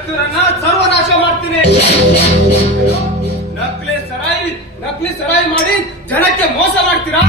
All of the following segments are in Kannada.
ಶತ್ರುರನ್ನ ಸರ್ವನಾಶ ಮಾಡ್ತೀನಿ. ನಕಲಿ ಸರಾಯಿ ಮಾಡಿ ಜನಕ್ಕೆ ಮೋಸ ಮಾಡ್ತೀರಾ?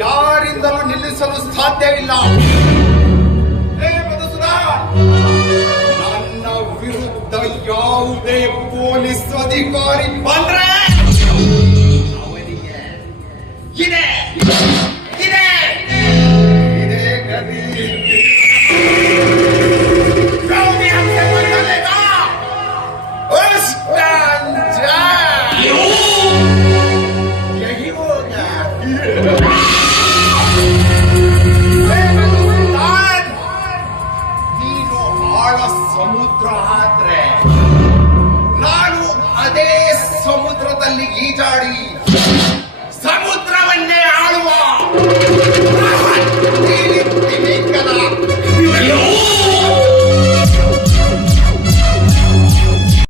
ಯಾರಿಂದಲೂ ನಿಲ್ಲಿಸಲು ಸಾಧ್ಯವಿಲ್ಲ. ನನ್ನ ವಿರುದ್ಧ ಯಾವುದೇ ಪೊಲೀಸ್ ಅಧಿಕಾರಿ ಬಂದ್ರೆ ಅವನಿಗೆ ಇದೆ ಇದೆ ಇದೇ ಗತಿ. ಸಮುದ್ರ ಆದ್ರೆ ನಾನು ಅದೇ ಸಮುದ್ರದಲ್ಲಿ ಈಜಾಡಿ ಸಮುದ್ರವನ್ನೇ